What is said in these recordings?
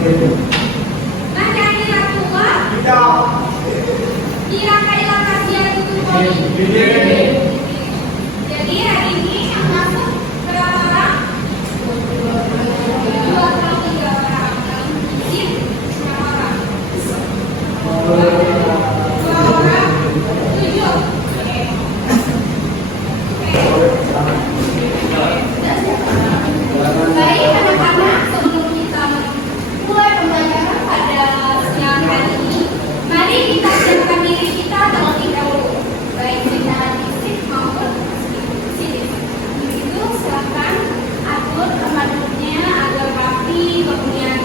Nah, kira-kira tua, kira-kira kasihan itu poli. Jadi hari ini yang masuk berapa orang? 23 orang. Izin berapa orang? 2 orang, 7. Baik, anak-anak, sebelum kita mulai pembelajaran pada siang hari ini, mari kita siapkan diri kita terlebih dahulu, baik secara fisik maupun psikis. Begitu, silakan atur tempat duduknya agar rapi, kemudian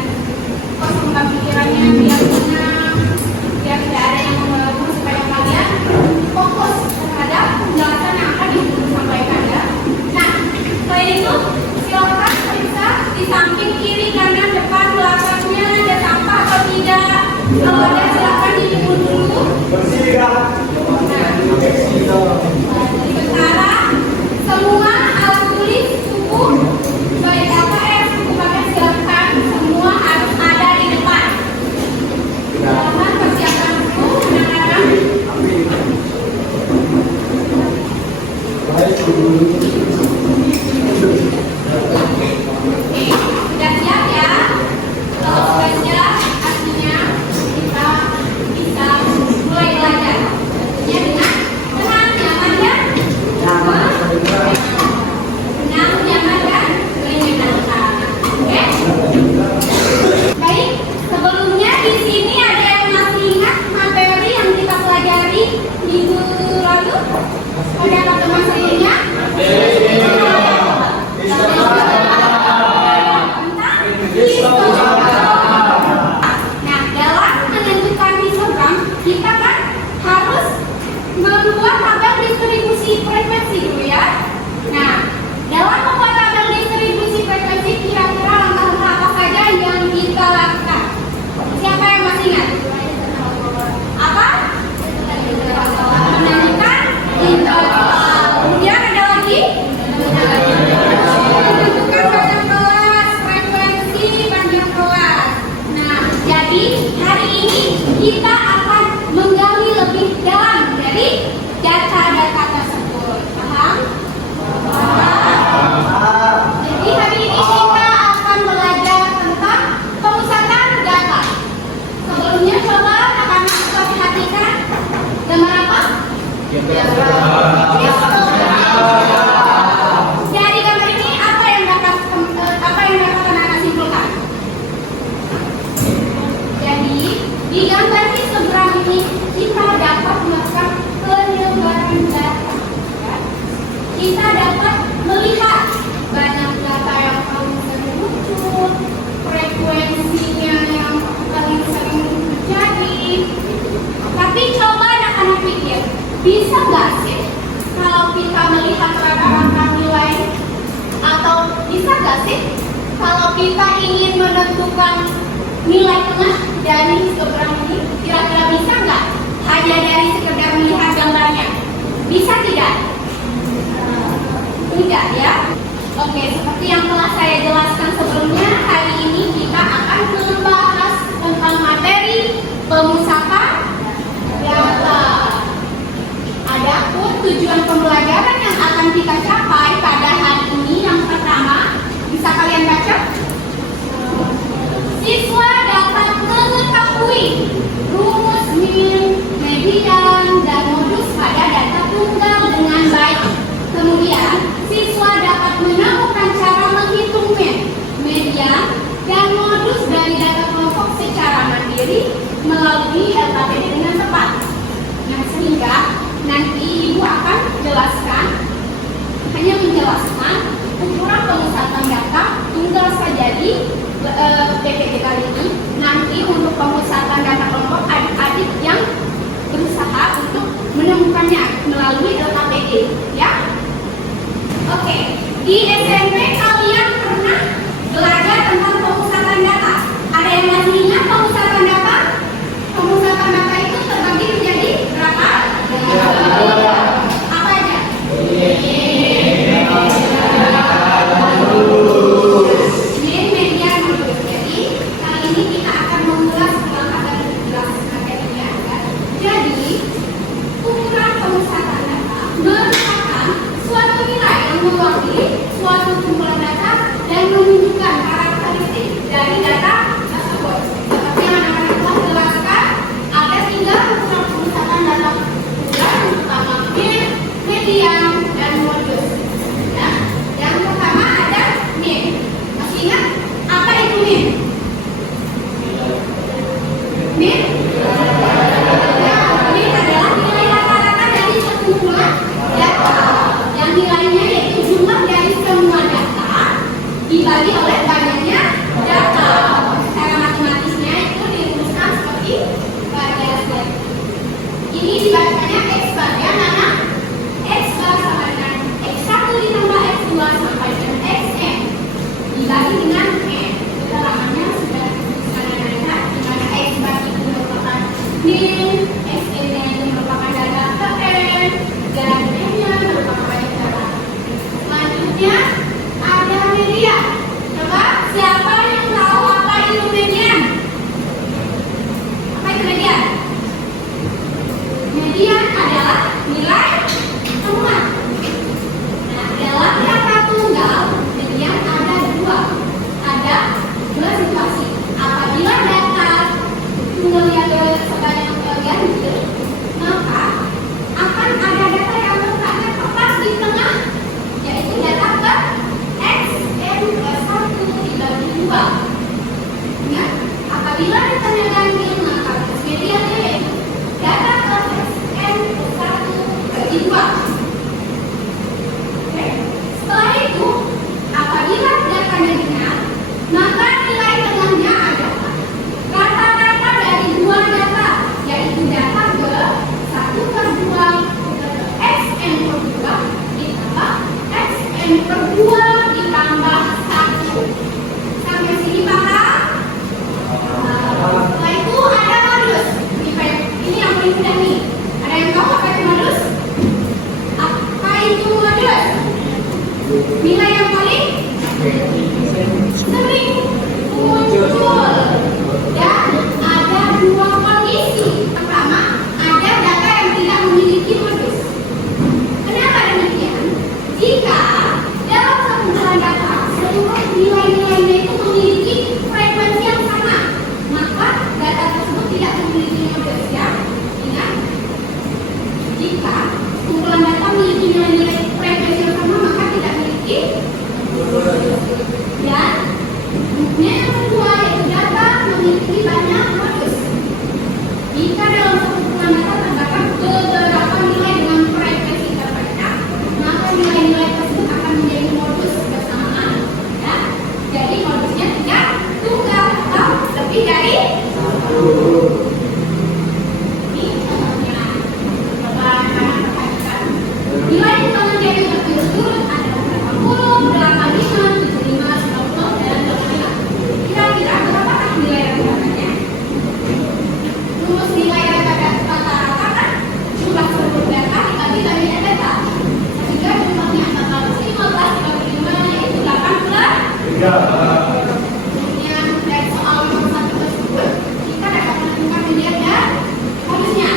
kosongkan pikirannya biar tenang, biar tidak ada yang mengganggu, supaya kalian fokus terhadap penjelasan yang akan disampaikan ya. Nah, selain itu silakan periksa di samping kiri, kanan, depan, belakangnya ada sampah atau tidak. Kalau ada silakan dijemur dulu. Sekarang semua alat tulis suku baik AKM, suku pakai silakan semua harus ada di depan. Silakan persiapkan dulu anak-anak. Sudah siap ya? Kalau sudah siap, artinya kita bisa mulai belajar. Tentunya dengan tenang, nyaman ya? Tenang, nyaman dan menyenangkan. Oke? Baik, sebelumnya di sini ada yang masih ingat materi yang kita pelajari minggu lalu? Ada yang masih ingat? Nah, dalam menentukan histogram, kita kan harus membuat tabel distribusi frekuensi dulu ya. Nah, dalam membuat tabel distribusi frekuensi, kira-kira langkah-langkah apa saja yang kita lakukan? Siapa yang masih ingat? Apa? Menentukan interval. Kemudian ada lagi? Menentukan banyak kelas, frekuensi banyak kelas. Nah, jadi hari ini kita akan menggali lebih dalam dari data-data tersebut. Paham? Jadi hari ini kita akan belajar tentang pemusatan data. Sebelumnya coba anak-anak perhatikan gambar apa? Dari gambar ini apa yang dapat anak-anak simpulkan? Jadi di gambar histogram ini kita dapat melakukan penyebaran data. Kita dapat melihat banyak data yang paling sering muncul, frekuensinya yang paling sering terjadi. Tapi coba anak-anak pikir, bisa nggak sih kalau kita melihat rata-rata nilai, atau bisa nggak sih kalau kita ingin menentukan nilai tengah dari histogram ini, kira-kira bisa nggak hanya dari sekedar melihat gambarnya? Bisa tidak? Tidak ya. Oke, seperti yang telah saya jelaskan sebelumnya, hari ini kita akan membahas tentang materi pemusatan data. Adapun tujuan pembelajaran yang akan kita capai pada hari ini, yang pertama, bisa kalian baca? Siswa dapat mengetahui rumus min, median, dan modus pada data tunggal dengan baik. Kemudian, siswa dapat menemukan cara menghitung min, median, dan modus dari data kelompok secara mandiri melalui LKPD dengan tepat. Nah, sehingga nanti Ibu akan jelaskan, hanya menjelaskan ukuran pemusatan data tunggal saja di PPT kali ini. Nanti untuk pemusatan data kelompok adik-adik yang berusaha untuk menemukannya melalui LKPD, ya. Oke, di SMP kalian pernah belajar tentang pemusatan data. Ada yang masih ingat pemusatan data? Pemusatan data itu terbagi menjadi berapa? Apa aja? Min, median, modus. Jadi kali ini Apabila datanya ganjil, maka tugas media B. Data kelas SN 1/2. Oke. Setelah itu, apabila datanya benar, maka nilai tengahnya adalah rata-rata dari dua data, yaitu data ke 1/2 XN/2 ditambah XN/2 ditambah 1. Sampai sini paham? Setelah itu ada modus. Ini yang paling mudah nih. Ada yang tahu apa itu modus? Apa itu modus? Nilai yang paling sering muncul. Dan ada dua kondisi. Pertama, ada data yang tidak memiliki modus. Kenapa demikian? Jika dalam satu bulan data seluruh nilai-nilainya itu memiliki frekuensi yang sama, maka data tersebut tidak memiliki modus ya. Ingat, jika kumpulan data memiliki nilai-nilai frekuensi yang sama, maka tidak memiliki. Dan buktinya yang kedua yaitu data memiliki banyak modus. Jika dalam satu kumpulan data terdapat beberapa nilai dengan frekuensi terbanyak, maka nilai-nilai tersebut akan menjadi modus bersamaan. Ya, jadi modusnya tidak tunggal atau lebih dari satu. Ini contohnya. Coba anak-anak perhatikan. Nilai yang menjadi berturut-turut adalah 80, 85, 75, 90, dan 25. Kira-kira berapakah nilai rata-ratanya? Rumus nilai rata-rata kan jumlah seluruh data dibagi dengan data. Sehingga jumlahnya 15, 25, yaitu 18. Kemudian dari soal nomor 1 tersebut, kita dapat menentukan median dan modusnya.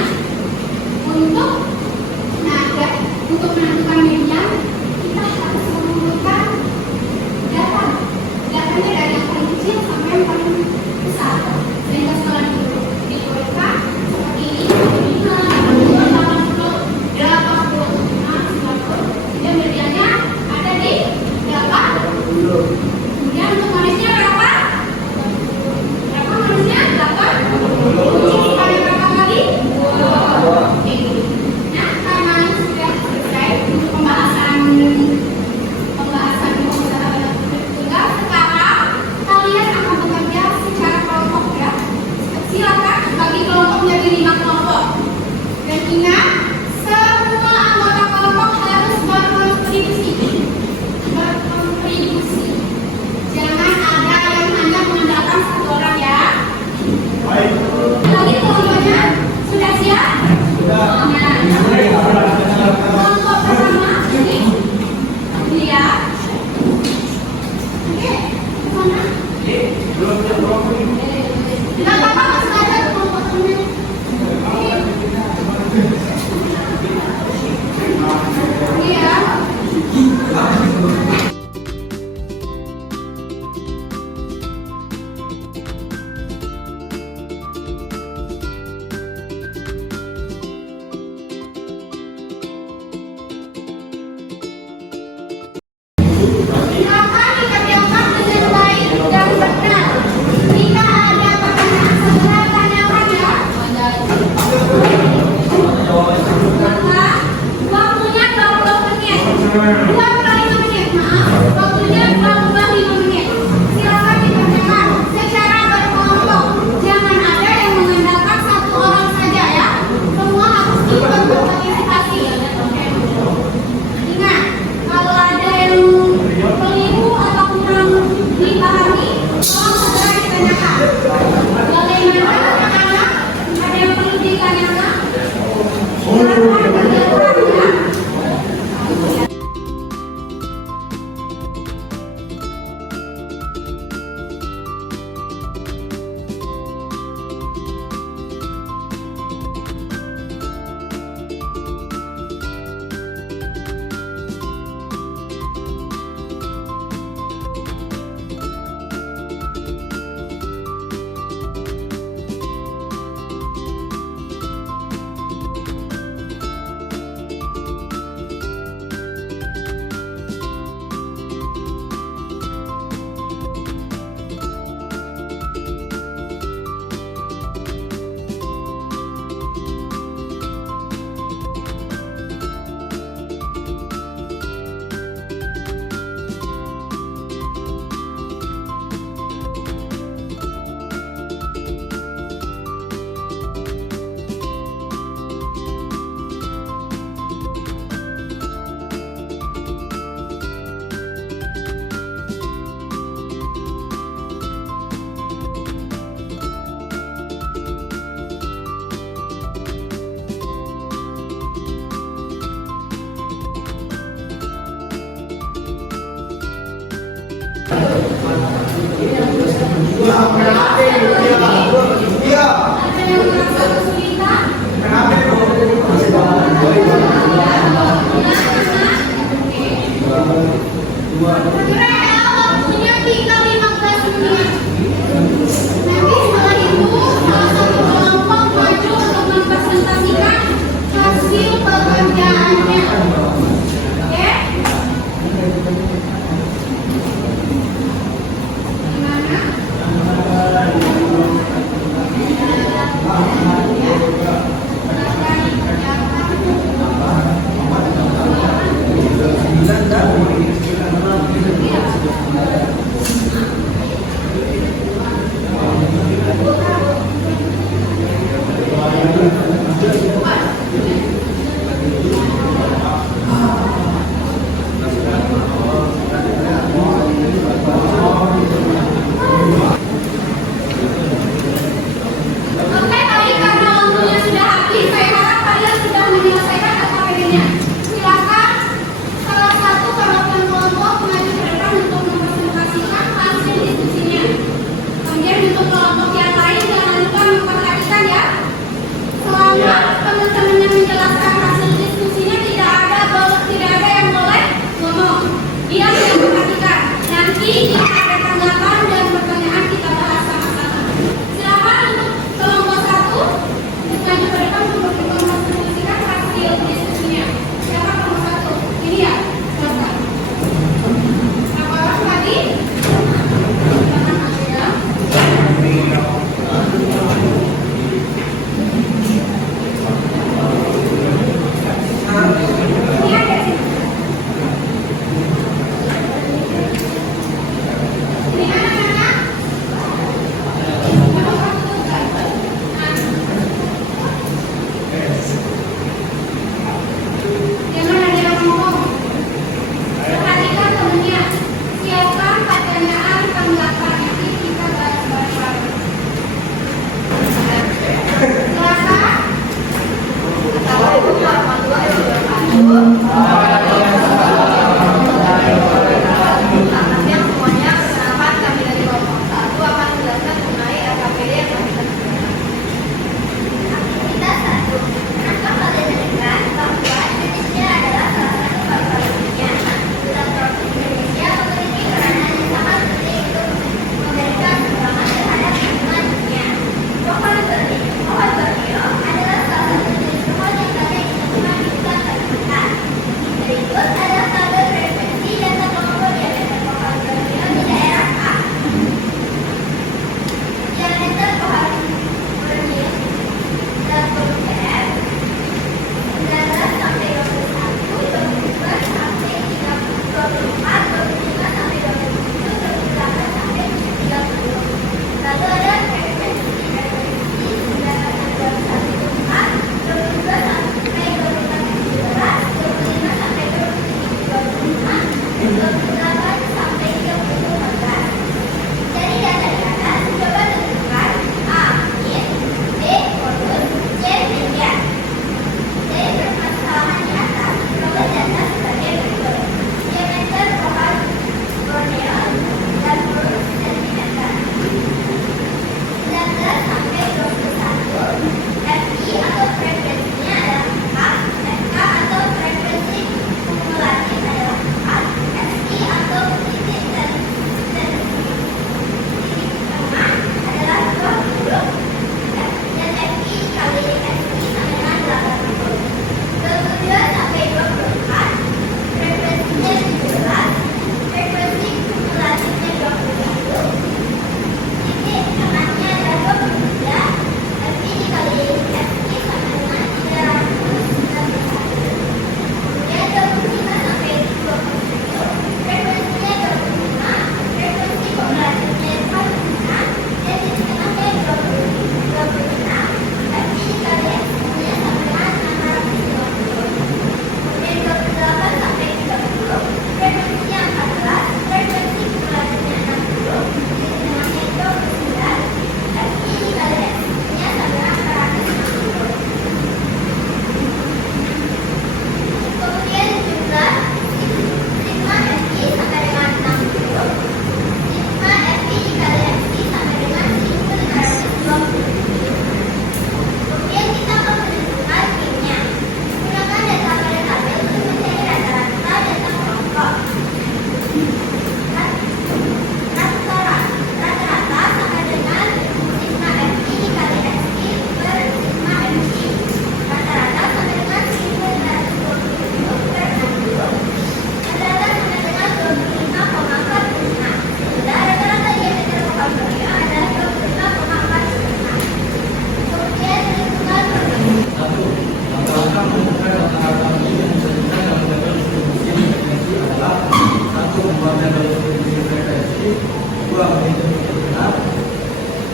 Untuk menentukan median, kita harus mengumpulkan data. Datanya dari yang paling kecil sampai yang paling besar. Sehingga setelah diurutkan seperti ini, 5, 80, 90, dan mediannya ada di 80. Kemudian untuk modusnya berapa? Berapa modusnya? 80. Dikali berapa kali? 2. Oke. Nah, karena sudah selesai untuk pembahasan tunggal, sekarang kalian akan bekerja secara kelompok ya. Silakan bagi kelompok menjadi 5 kelompok. Dan ingat, semua anggota kelompok harus berkontribusi. Jangan ada yang hanya mengandalkan satu orang ya. Lagi kelompoknya sudah siap? Nah, kelompok pertama ini dia. Oke, mana? Tidak apa-apa, masih ada kelompok teman. Iya. Silakan dikerjakan dengan baik dan benar. Jika ada pertanyaan setelah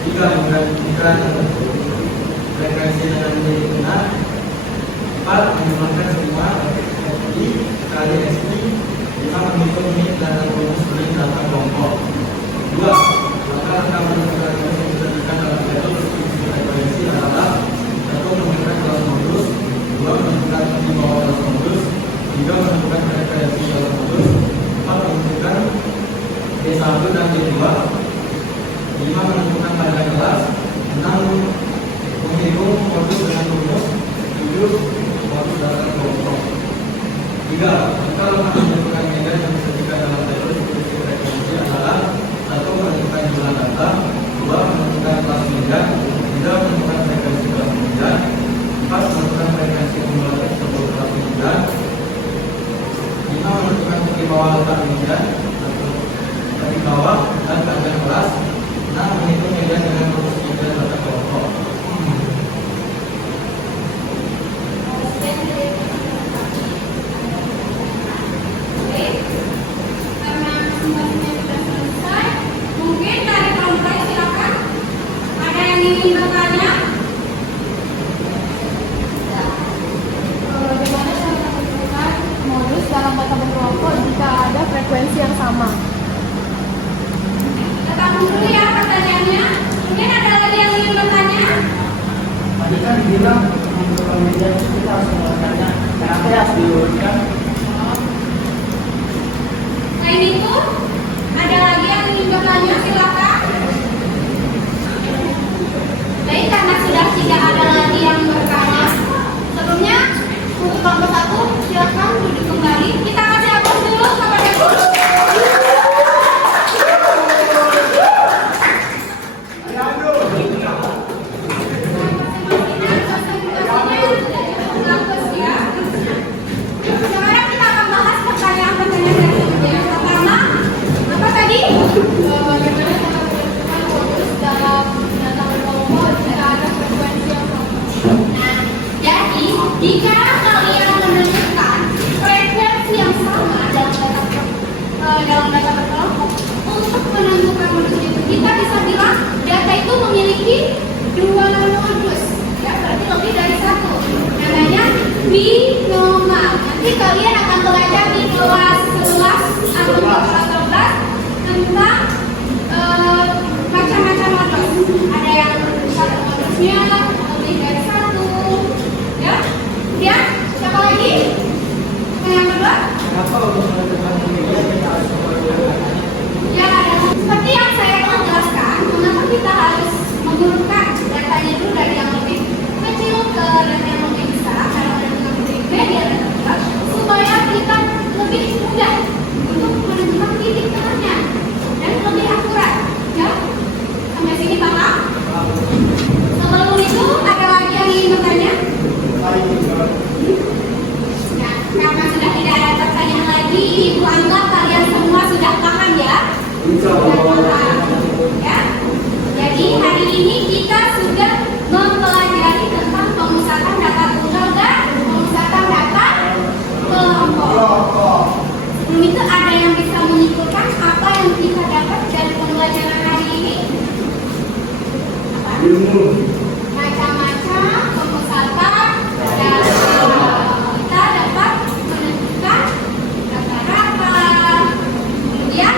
Jika menggantikan frekuensi dengan menjadi benar, 4 menggunakan semua FI kali SI, 5 menghitung min dan rumus min data kelompok. 2. Maka rekaman frekuensi yang diberikan dalam tabel frekuensi adalah 1 menentukan dalam modus, 2 menentukan di bawah dalam modus, 3 menentukan frekuensi dalam modus, 4 menentukan D1 dan D2, 5 menentukan pada kelas, 6 menghitung modus dengan rumus, 7 modus data kelompok. 3. Maka rekaman menentukan medan yang disajikan dalam tabel frekuensi adalah 1 menentukan jumlah data, 2 menentukan kelas medan, 3 menentukan frekuensi kelas medan, 4 menentukan frekuensi kumulatif untuk kelas medan, 5 menentukan di bawah letak medan atau di bawah dan keadaan kelas, 6 menghitung medan dengan rumus medan data kelompok. Frekuensi yang sama. Tetap dulu ya pertanyaannya. Mungkin ada lagi yang ingin bertanya? Tadi kan bilang untuk media kita harus menggunakannya karena harus diurutkan. Selain itu, ada lagi yang ingin bertanya? Silakan. Baik, karena sudah tidak ada lagi yang bertanya, sebelumnya untuk kelompok 1 silakan duduk kembali. Kita kasih aplaus dulu kepada guru. Sekarang kita akan bahas pertanyaan-pertanyaan selanjutnya. Yang pertama, apa tadi? Bagaimana cara menentukan modus dalam data kelompok jika ada frekuensi yang sama? Nah, jadi jika kalian menemukan frekuensi yang sama dalam data berkelompok, untuk menentukan modus itu kita bisa bilang data itu memiliki 2 modus, ya berarti lebih dari 1. Namanya binomal. Nanti kalian akan belajar di kelas 11 atau kelas 12 tentang macam-macam modus. Ada yang 1 modusnya lebih dari 1, ya. Kemudian siapa lagi? Yang kedua? Kenapa untuk menentukan media kita harus menggunakan? Ya, seperti yang saya telah jelaskan, mengapa kita harus mengurutkan datanya dulu dari yang lebih kecil ke data yang lebih besar, kalau ada yang lebih media dan besar, supaya kita lebih mudah untuk menentukan titik tengahnya dan lebih akurat. Ya, sampai sini paham? Sebelum itu ada lagi yang ingin bertanya? Nah, karena sudah tidak ada pertanyaan lagi, Ibu anggap kalian semua sudah paham ya? Sudah paham, ya? Jadi hari ini kita sudah mempelajari tentang pemusatan data tunggal dan pemusatan data kelompok. Sebelum itu ada yang bisa menyimpulkan apa yang kita dapat dari pembelajaran hari ini? Apa? Macam-macam pemusatan data. Kita dapat menentukan rata-rata, kemudian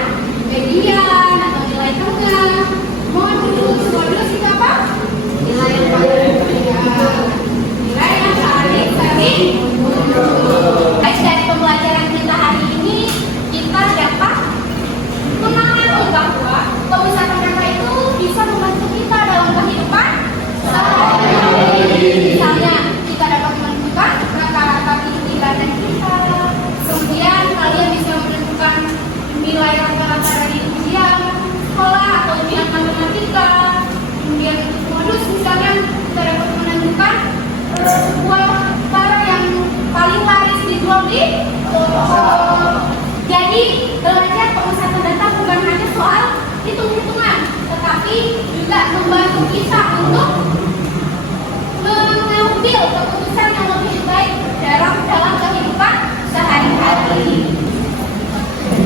median atau nilai tengah, modus itu apa? Nilai yang paling nilai yang paling sering muncul. Baik, dari pembelajaran kita hari ini kita dapat mengenal bahwa pemusatan data itu bisa membantu kita dalam kehidupan sehari-hari. Misalnya kita dapat menentukan rata-rata tinggi badan kita, kemudian kalian bisa menentukan nilai rata-rata dari ujian sekolah atau ujian matematika, kemudian modus misalnya kita dapat menentukan sebuah barang yang paling laris dijual di toko. Jadi belajar pemusatan data bukan hanya soal hitung-hitungan, tetapi juga membantu kita untuk mengambil keputusan yang lebih baik dalam kehidupan sehari-hari.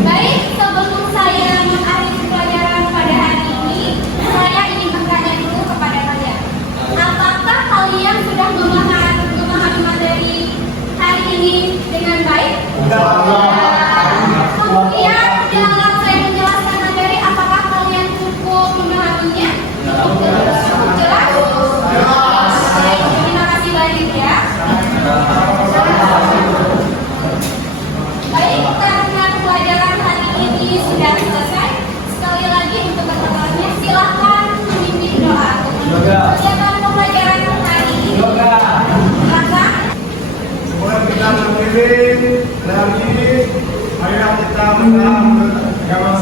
Baik, sebelum saya mengakhiri pelajaran pada hari ini, saya ingin bertanya Kemudian dalam saya menjelaskan materi, apakah kalian cukup memahaminya? Cukup jelas? Baik, terima kasih banyak ya. Baik, karena pelajaran hari ini sudah selesai. Sekali lagi untuk pesertanya silakan memimpin doa untuk kegiatan pembelajaran hari ini. Silakan. Semoga kita terpilih dalam ini. Marilah kita mendalam agama